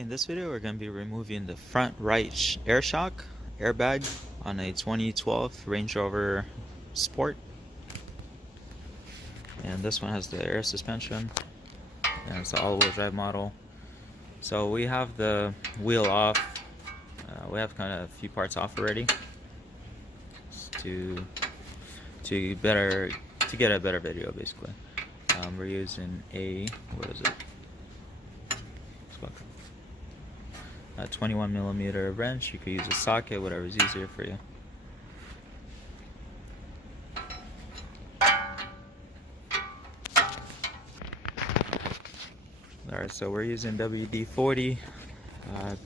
In this video, we're going to be removing the front right air shock airbag on a 2012 Range Rover Sport. And this one has the air suspension, and it's the all-wheel drive model. So we have the wheel off. We have kind of a few parts off already to get a better video, basically. We're using a a 21mm wrench. You could use a socket, whatever's easier for you. Alright, so we're using WD-40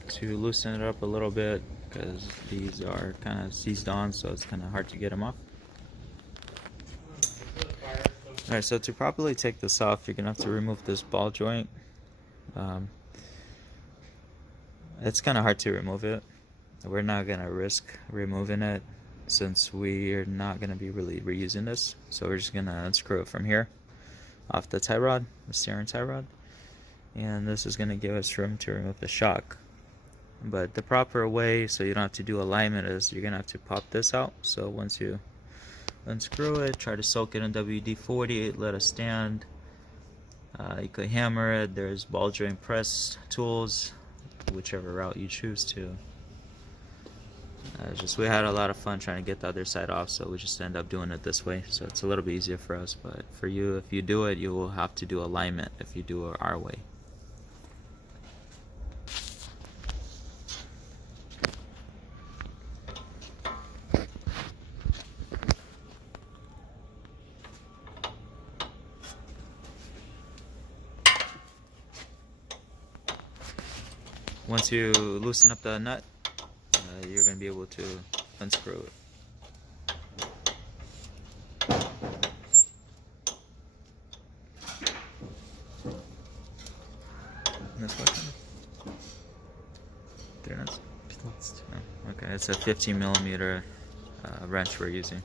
to loosen it up a little bit, because these are kind of seized on, so it's kind of hard to get them off. Alright, so to properly take this off, you're going to have to remove this ball joint. It's kind of hard to remove it. We're not going to risk removing it since we're not going to be really reusing this. So we're just going to unscrew it from here off the tie rod, the steering tie rod. And this is going to give us room to remove the shock. But the proper way, so you don't have to do alignment, is you're going to have to pop this out. So once you unscrew it, try to soak it in WD-40, let it stand. You could hammer it. There's ball joint press tools, whichever route you choose to. We had a lot of fun trying to get the other side off, so we just end up doing it this way. So it's a little bit easier for us, but for you, if you do it, you will have to do alignment if you do it our way. Once you loosen up the nut, you're going to be able to unscrew it. And this what kind of? 3 nuts? Oh, okay, it's a 15mm wrench we're using.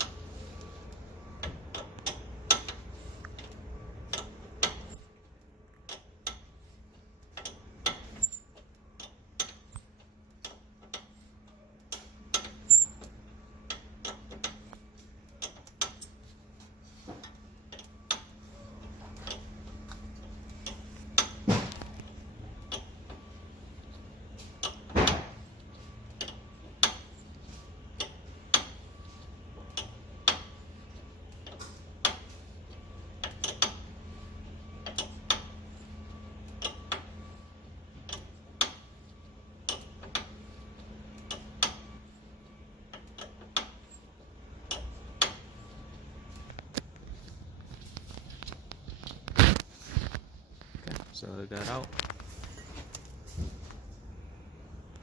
So I got out.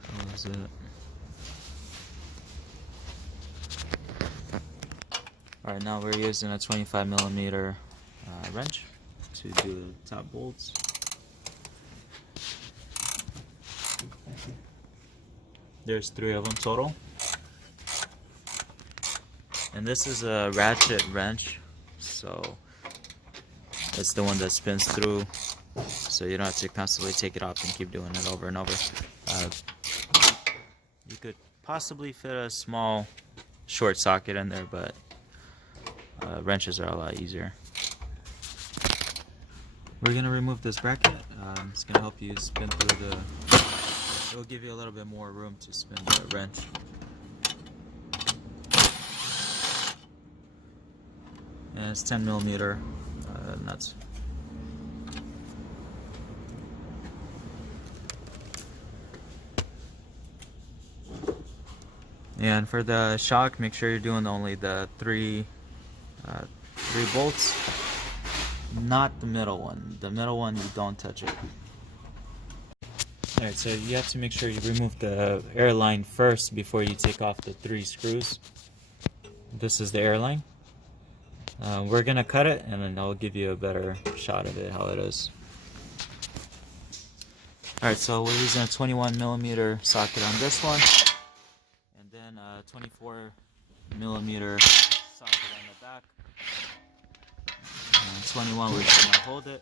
Close it. Alright, now we're using a 25mm wrench to do the top bolts. There's 3 of them total. And this is a ratchet wrench, so it's the one that spins through, so you don't have to constantly take it off and keep doing it over and over. You could possibly fit a small short socket in there, but wrenches are a lot easier. We're going to remove this bracket. It's going to help you spin through it will give you a little bit more room to spin the wrench. And it's 10mm nuts. And for the shock, make sure you're doing only the three bolts, not the middle one. The middle one, you don't touch it. Alright, so you have to make sure you remove the airline first before you take off the 3 screws. This is the airline. We're gonna cut it, and then I'll give you a better shot of it, how it is. Alright, so we're using a 21mm socket on this one, and then a 24mm socket on the back. And 21, we're just gonna hold it.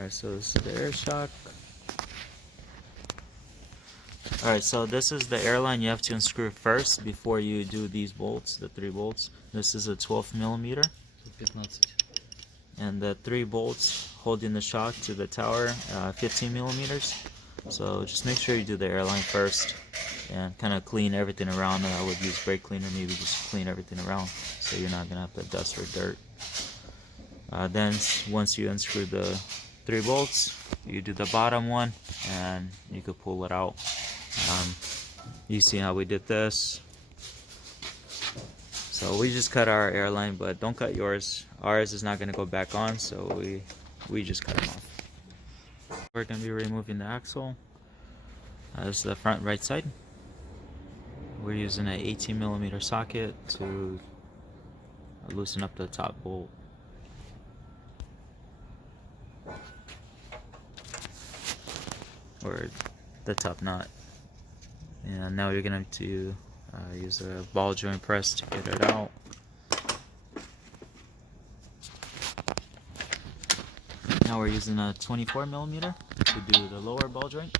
Alright, so this is the air shock. Alright, so this is the airline you have to unscrew first before you do these bolts, the 3 bolts. This is a 12 millimeter. 15. And the 3 bolts holding the shock to the tower, 15 millimeters. So just make sure you do the airline first and kind of clean everything around. I would use brake cleaner, maybe just clean everything around so you're not gonna have the dust or dirt. Then once you unscrew the 3 bolts, you do the bottom one and you could pull it out. You see how we did this. So we just cut our airline, but don't cut yours. Ours is not going to go back on, so we just cut them off. We're going to be removing the axle. This is the front right side. We're using an 18 millimeter socket to loosen up the top bolt. Or the top nut. And now you're going to use a ball joint press to get it out. Now we're using a 24 millimeter to do the lower ball joint.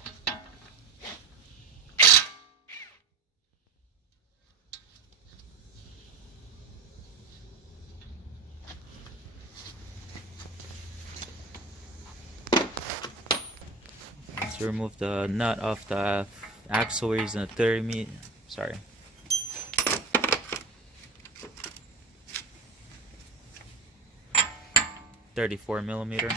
To remove the nut off the axle, we're using a 34 millimeter.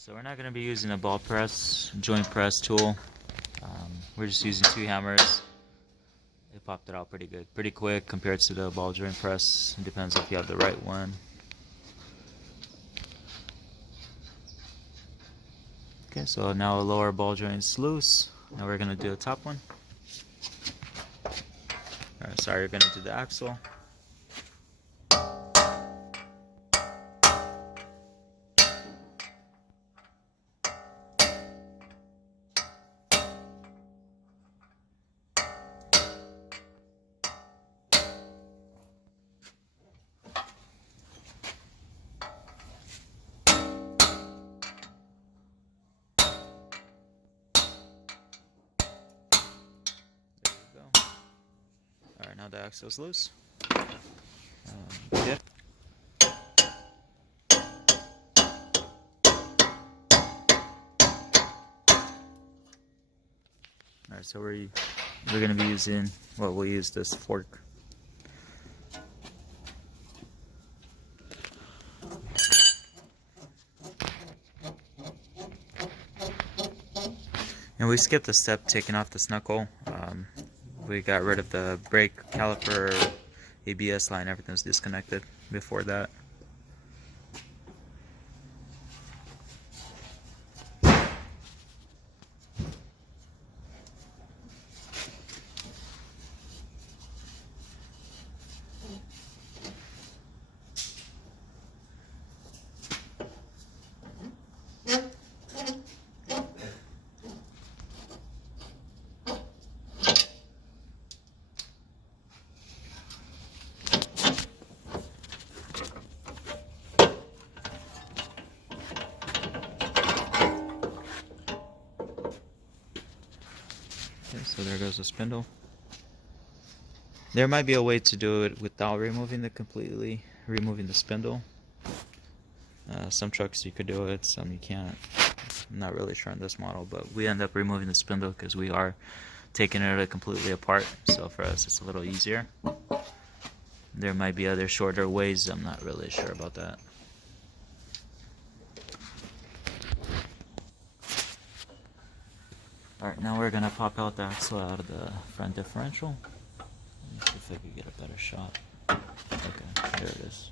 So we're not going to be using a ball press, joint press tool. We're just using 2 hammers. It popped it out pretty good, pretty quick compared to the ball joint press. It depends if you have the right one. Okay, so now a lower ball joint's loose. Now we're going to do the top one. Alright, sorry, you're going to do the axle. Alright, now the axle's loose. Good. Alright, so we're going to be using, well, we'll use this fork. And we skipped a step taking off this knuckle. We got rid of the brake caliper, ABS line, everything's disconnected before that. Okay, so there goes the spindle. There might be a way to do it without removing the spindle. Some trucks you could do it, some you can't. I'm not really sure on this model, but we end up removing the spindle because we are taking it completely apart. So for us, it's a little easier. There might be other shorter ways. I'm not really sure about that. Alright, now we're gonna pop out the axle out of the front differential. Let me see if I can get a better shot. Okay, there it is.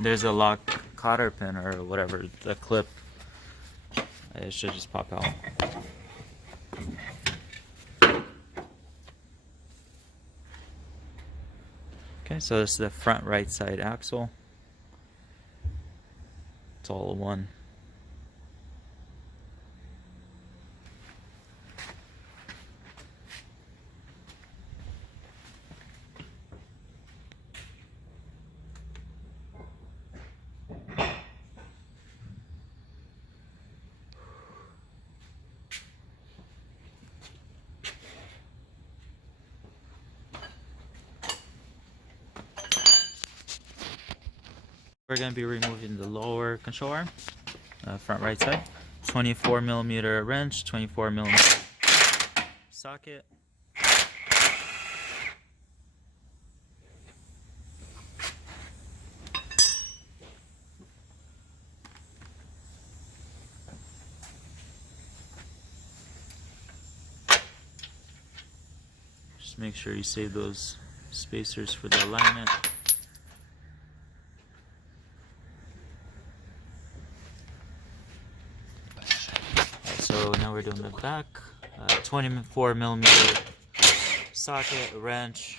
There's a lock cotter pin or whatever, the clip. It should just pop out. Okay, so this is the front right side axle. It's all one. We're going to be removing the lower control arm, front right side. 24mm wrench, 24mm socket. Just make sure you save those spacers for the alignment. So now we're doing the back, 24mm socket, wrench.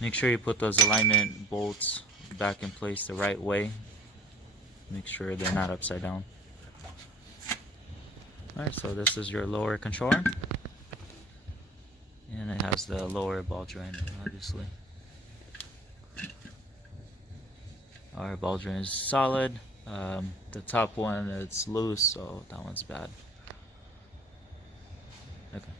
Make sure you put those alignment bolts back in place the right way. Make sure they're not upside down. Alright, so this is your lower control arm. And it has the lower ball joint, obviously. Our ball joint is solid. The top one, it's loose, so that one's bad. Okay.